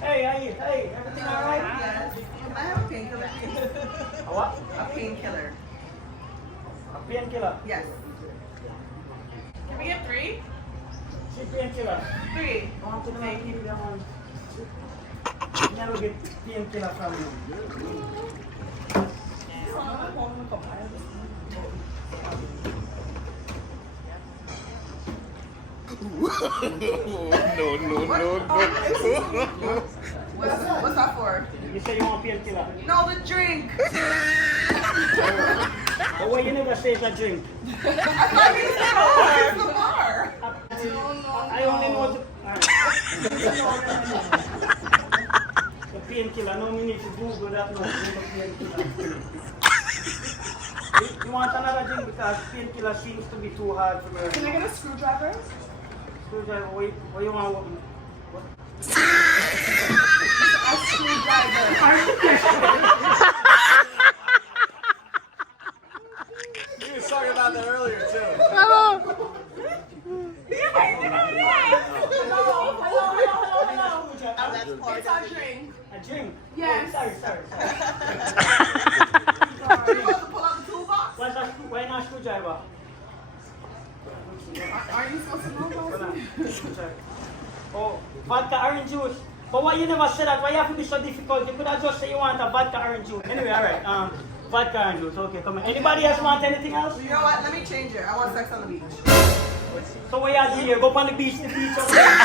Hey, everything all right? Yes. I have a painkiller. A what? A painkiller. A painkiller? Yes. Can we get 3? She painkiller. 3. I want to know if you want. Never get painkiller from you. No. What's that for? You say you want painkiller. No, the drink. But why you never say it's a drink? I thought you said it's the bar. I only know the. The painkiller. No, we need to Google that. No, painkiller. You want another drink because painkiller seems to be too hard for me. Can I get a screwdriver? Screwdriver, what you want? What? A screwdriver. You was talking about that earlier too. Hello. It's our drink. A drink? Yes. Sorry. You supposed to pull out the toolbox? Why not screwdriver? Are you supposed to know those? Oh, vodka orange juice. But why you never said that? Why you have to be so difficult? You could have just said you want a vodka orange juice. Anyway, alright. Vodka orange juice. Okay, come on. Anybody else want anything else? You know what? Let me change it. I want sex on the beach. So what you do here? Go up on the beach, over there.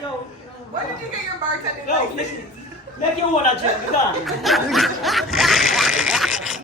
Yo, When did you get your bartending yo, license? listen. Make your own a drink. Come on.